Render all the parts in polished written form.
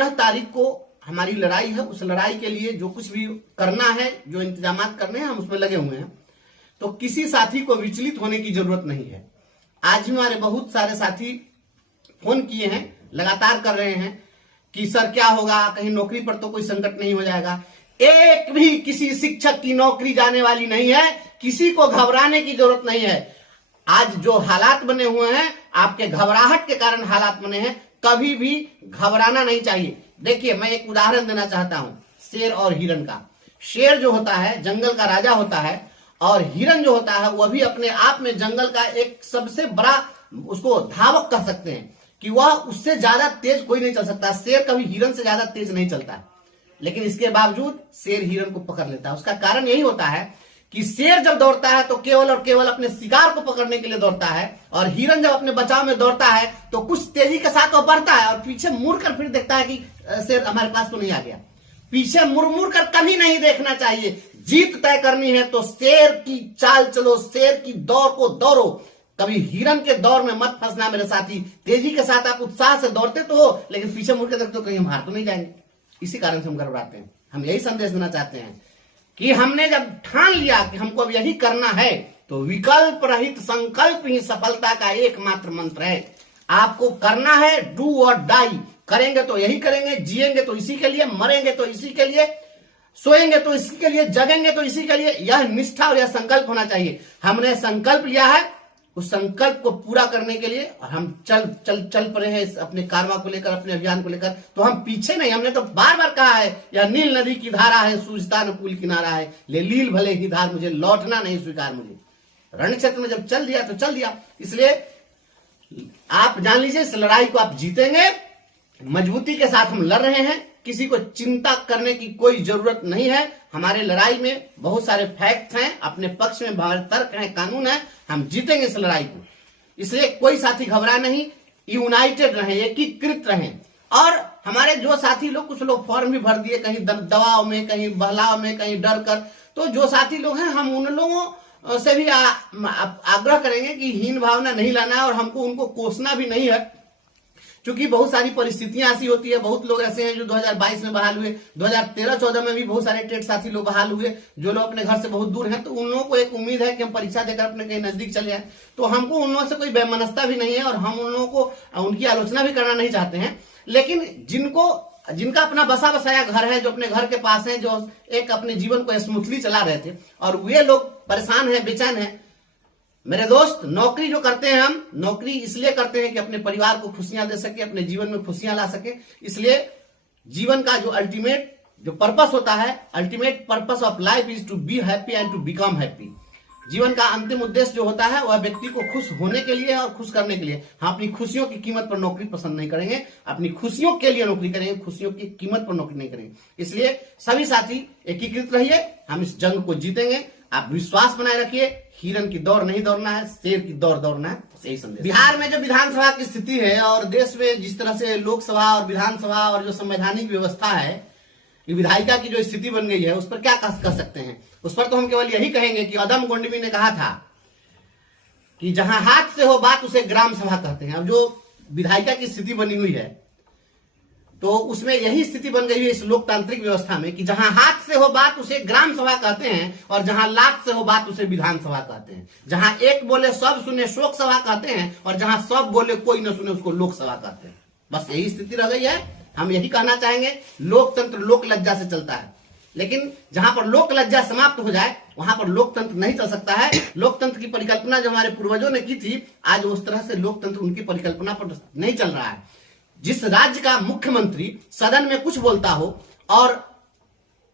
13 तारीख को हमारी लड़ाई है। उस लड़ाई के लिए जो कुछ भी करना है, जो इंतजाम करने हैं, हम उसमें लगे हुए हैं। तो किसी साथी को विचलित होने की जरूरत नहीं है। आज भी हमारे बहुत सारे साथी फोन किए हैं, लगातार कर रहे हैं कि सर क्या होगा, कहीं नौकरी पर तो कोई संकट नहीं हो जाएगा। एक भी किसी शिक्षक की नौकरी जाने वाली नहीं है, किसी को घबराने की जरूरत नहीं है। आज जो हालात बने हुए हैं, आपके घबराहट के कारण हालात बने हैं, कभी भी घबराना नहीं चाहिए। देखिए, मैं एक उदाहरण देना चाहता हूं शेर और हिरण का। शेर जो होता है जंगल का राजा होता है, और हिरण जो होता है वह भी अपने आप में जंगल का एक सबसे बड़ा, उसको धावक कह सकते हैं कि वह उससे ज्यादा तेज कोई नहीं चल सकता। शेर कभी हिरण से ज्यादा तेज नहीं चलता, लेकिन इसके बावजूद शेर हिरण को पकड़ लेता है। उसका कारण यही होता है कि शेर जब दौड़ता है तो केवल और केवल अपने शिकार को पकड़ने के लिए दौड़ता है, और हिरण जब अपने बचाव में दौड़ता है तो कुछ तेजी के साथ वो बढ़ता है और पीछे मुड़कर फिर देखता है कि शेर हमारे पास तो नहीं आ गया। पीछे मुड़ कर कभी नहीं देखना चाहिए। जीत तय करनी है तो शेर की चाल चलो, शेर की दौड़ को दौड़ो। कभी हिरण के दौर में मत फंसना मेरे साथी। तेजी के साथ आप उत्साह से दौड़ते तो हो, लेकिन पीछे मुड़ के देखते हो कहीं हम हार तो नहीं जाएंगे। इसी कारण से हम घबराते हैं। हम यही संदेश देना चाहते हैं कि हमने जब ठान लिया कि हमको अब यही करना है, तो विकल्प रहित संकल्प ही सफलता का एकमात्र मंत्र है। आपको करना है, डू और डाई। करेंगे तो यही करेंगे, जिएंगे तो इसी के लिए, मरेंगे तो इसी के लिए, सोएंगे तो इसी के लिए, जगेंगे तो इसी के लिए। यह निष्ठा और यह संकल्प होना चाहिए। हमने संकल्प लिया है, उस संकल्प को पूरा करने के लिए और हम चल पड़े हैं अपने कारवा को लेकर, अपने अभियान को लेकर। तो हम पीछे नहीं। हमने तो बार बार कहा है, यह नील नदी की धारा है, सूझता न पुल किनारा है, ले लील भले ही धार, मुझे लौटना नहीं स्वीकार। मुझे रण क्षेत्र में जब चल दिया तो चल दिया। इसलिए आप जान लीजिए, इस लड़ाई को आप जीतेंगे। मजबूती के साथ हम लड़ रहे हैं, किसी को चिंता करने की कोई जरूरत नहीं है। हमारे लड़ाई में बहुत सारे फैक्ट्स हैं, अपने पक्ष में हमारे तर्क हैं, कानून है। हम जीतेंगे इस लड़ाई को। इसलिए कोई साथी घबरा नहीं, यूनाइटेड रहें, एकीकृत रहें। और हमारे जो साथी लोग, कुछ लोग फॉर्म भी भर दिए, कहीं दबाव में, कहीं बहलाव में, कहीं डर कर, तो जो साथी लोग हैं, हम उन लोगों से भी आग्रह करेंगे कि हीन भावना नहीं लाना है और हमको उनको कोसना भी नहीं है। क्योंकि बहुत सारी परिस्थितियां ऐसी होती है। बहुत लोग ऐसे हैं जो 2022 में बहाल हुए, 2013-14 में भी बहुत सारे टेट साथी लोग बहाल हुए, जो लोग अपने घर से बहुत दूर हैं। तो उन लोगों को एक उम्मीद है कि हम परीक्षा देकर अपने कहीं नजदीक चले जाए। तो हमको उन लोगों से कोई बेमनस्ता भी नहीं है और हम उन लोगों को उनकी आलोचना भी करना नहीं चाहते हैं। लेकिन जिनका अपना बसा बसाया घर है, जो अपने घर के पास है, जो एक अपने जीवन को स्मूथली चला रहे थे, और वे लोग परेशान है, बेचैन है। मेरे दोस्त, नौकरी जो करते हैं, हम नौकरी इसलिए करते हैं कि अपने परिवार को खुशियां दे सके, अपने जीवन में खुशियां ला सके। इसलिए जीवन का जो अल्टीमेट जो पर्पस होता है, ultimate purpose of life is to be happy and to become happy. जीवन का अंतिम उद्देश्य जो होता है वह व्यक्ति को खुश होने के लिए और खुश करने के लिए। हम अपनी खुशियों की कीमत पर नौकरी पसंद नहीं करेंगे, अपनी खुशियों के लिए नौकरी करेंगे, खुशियों की कीमत पर नौकरी नहीं करेंगे। इसलिए सभी साथी एकीकृत रहिए, हम इस जंग को जीतेंगे। आप विश्वास बनाए रखिए। हिरण की दौड़ नहीं दौड़ना है, शेर की दौड़ दौड़ना है। यही संदेश। बिहार में जो विधानसभा की स्थिति है और देश में जिस तरह से लोकसभा और विधानसभा और जो संवैधानिक व्यवस्था है, ये विधायिका की जो स्थिति बन गई है, उस पर क्या कह सकते हैं? उस पर तो हम केवल यही कहेंगे कि अदम गोंडवी ने कहा था कि जहां हाथ से हो बात उसे ग्राम सभा कहते हैं। अब जो विधायिका की स्थिति बनी हुई है, तो उसमें यही स्थिति बन गई है इस लोकतांत्रिक व्यवस्था में कि जहां हाथ से हो बात उसे ग्राम सभा कहते हैं, और जहां लात से हो बात उसे विधानसभा कहते हैं। जहां एक बोले सब सुने शोक सभा कहते हैं, और जहां सब बोले कोई न सुने उसको लोकसभा कहते हैं। बस यही स्थिति रह गई है। हम यही कहना चाहेंगे, लोकतंत्र लोक लज्जा से चलता है, लेकिन जहां पर लोक लज्जा समाप्त हो जाए वहां पर लोकतंत्र नहीं चल सकता है। लोकतंत्र की परिकल्पना जो हमारे पूर्वजों ने की थी, आज उस तरह से लोकतंत्र उनकी परिकल्पना पर नहीं चल रहा है। जिस राज्य का मुख्यमंत्री सदन में कुछ बोलता हो और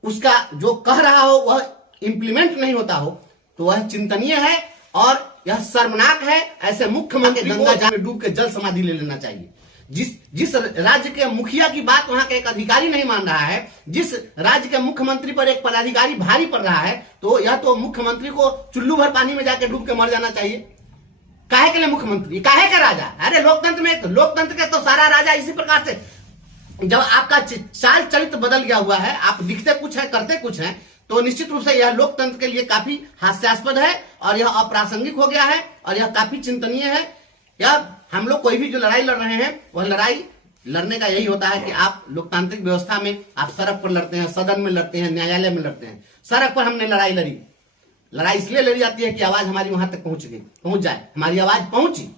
उसका जो कह रहा हो वह इंप्लीमेंट नहीं होता हो, तो वह चिंतनीय है और यह शर्मनाक है। ऐसे मुख्यमंत्री गंगा जल में डूब के जल समाधि ले लेना चाहिए। जिस राज्य के मुखिया की बात वहां का एक अधिकारी नहीं मान रहा है, जिस राज्य के मुख्यमंत्री पर एक पदाधिकारी भारी पड़ रहा है, तो यह तो मुख्यमंत्री को चुल्लू भर पानी में जाके डूब के मर जाना चाहिए। काहे के लिए मुख्यमंत्री, काहे का राजा? अरे लोकतंत्र के तो सारा राजा इसी प्रकार से, जब आपका चाल चरित्र बदल गया हुआ है, आप दिखते कुछ है करते कुछ है, तो निश्चित रूप से यह लोकतंत्र के लिए काफी हास्यास्पद है और यह अप्रासंगिक हो गया है और यह काफी चिंतनीय है। यह हम लोग कोई भी जो लड़ाई लड़ रहे हैं वह लड़ाई लड़ने का यही होता है कि आप लोकतांत्रिक व्यवस्था में आप सड़क पर लड़ते हैं, सदन में लड़ते हैं, न्यायालय में लड़ते हैं। सड़क पर हमने लड़ाई लड़ी, लड़ाई इसलिए लड़ी जाती है कि आवाज हमारी वहां तक पहुंच जाए, हमारी आवाज पहुंची।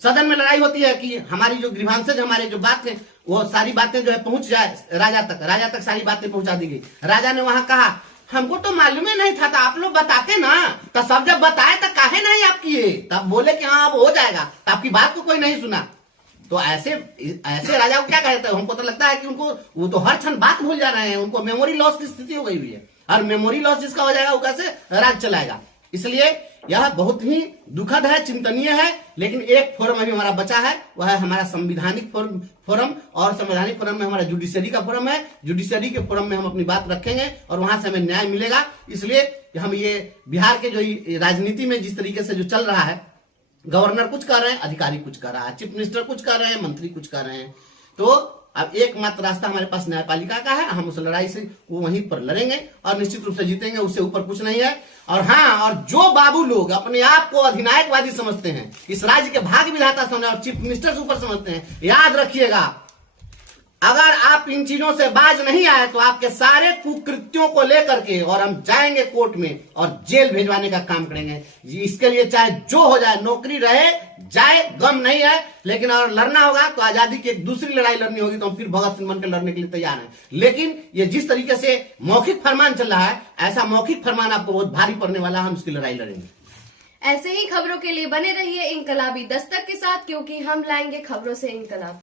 सदन में लड़ाई होती है कि हमारी जो ग्रीवांसेज, हमारे जो बात है, वो सारी बातें जो है पहुंच जाए राजा तक सारी बातें पहुंचा दी गई। राजा ने वहां कहा हमको तो मालूम ही नहीं था, तो आप लोग बताते ना, तो सब जब बताए तो काहे नहीं आप किए, तब बोले कि हाँ अब हो जाएगा, तो आपकी बात को कोई नहीं सुना। तो ऐसे राजा को क्या कहते हैं, हमको तो लगता है कि उनको वो तो हर क्षण बात भूल जा रहे हैं, उनको मेमोरी लॉस की स्थिति हो गई हुई है, और मेमोरी लॉस जिसका हो जाएगा वो कैसे राज चलाएगा। इसलिए यह बहुत ही दुखद है, चिंतनीय है। लेकिन एक फोरम अभी हमारा बचा है, वह है हमारा संवैधानिक फोरम, और संवैधानिक फोरम में हमारा जुडिशरी का फोरम है। जुडिशरी के फोरम में हम अपनी बात रखेंगे और वहां से हमें न्याय मिलेगा। इसलिए हम ये बिहार के जो राजनीति में जिस तरीके से जो चल रहा है, गवर्नर कुछ कर रहे हैं, अधिकारी कुछ कर रहा है, चीफ मिनिस्टर कुछ कर रहे हैं, मंत्री कुछ कर रहे हैं, तो अब एकमात्र रास्ता हमारे पास न्यायपालिका का है। हम उस लड़ाई से वो वहीं पर लड़ेंगे और निश्चित रूप से जीतेंगे, उससे ऊपर कुछ नहीं है। और हाँ, और जो बाबू लोग अपने आप को अधिनायकवादी समझते हैं, इस राज्य के भाग्य विधाता समझते हैं और चीफ मिनिस्टर से ऊपर समझते हैं, याद रखिएगा, अगर आप इन चीजों से बाज नहीं आए तो आपके सारे कुकृत्यों को लेकर के और हम जाएंगे कोर्ट में और जेल भेजवाने का काम करेंगे। इसके लिए चाहे जो हो जाए, नौकरी रहे जाए, गम नहीं है, लेकिन अगर लड़ना होगा तो आजादी की एक दूसरी लड़ाई लड़नी होगी, तो हम फिर भगत सिंह बनकर लड़ने के लिए तैयार हैं। लेकिन ये जिस तरीके से मौखिक फरमान चल रहा है, ऐसा मौखिक फरमान आपको बहुत भारी पड़ने वाला है, हम उसकी लड़ाई लड़ेंगे। ऐसे ही खबरों के लिए बने रहिए इनकलाबी दस्तक के साथ, क्योंकि हम लाएंगे खबरों से इनकलाब।